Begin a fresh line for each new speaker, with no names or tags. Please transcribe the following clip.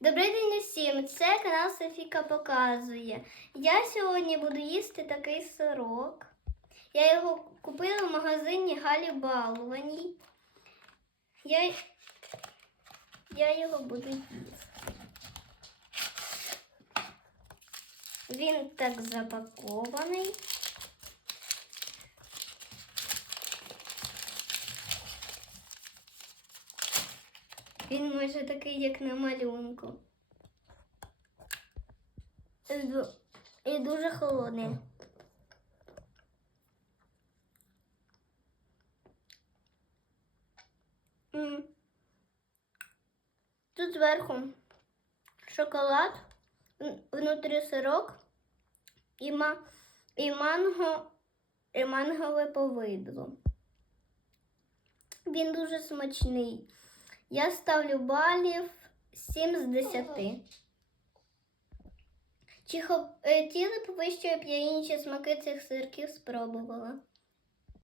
Добрий день усім! Це канал Софіка показує. Я сьогодні буду їсти такий сирок. Я його купила в магазині Галі Балуваній. Я, я його буду їсти. Він так запакований. Він майже такий, як на малюнку. І дуже холодний. Тут зверху шоколад, внутрі сирок і, ма, і манго, і мангове повидло. Він дуже смачний. Я ставлю балів 7 з 10. Чи хотіли тіли б ви, щоб я інші смаки цих сирків спробувала?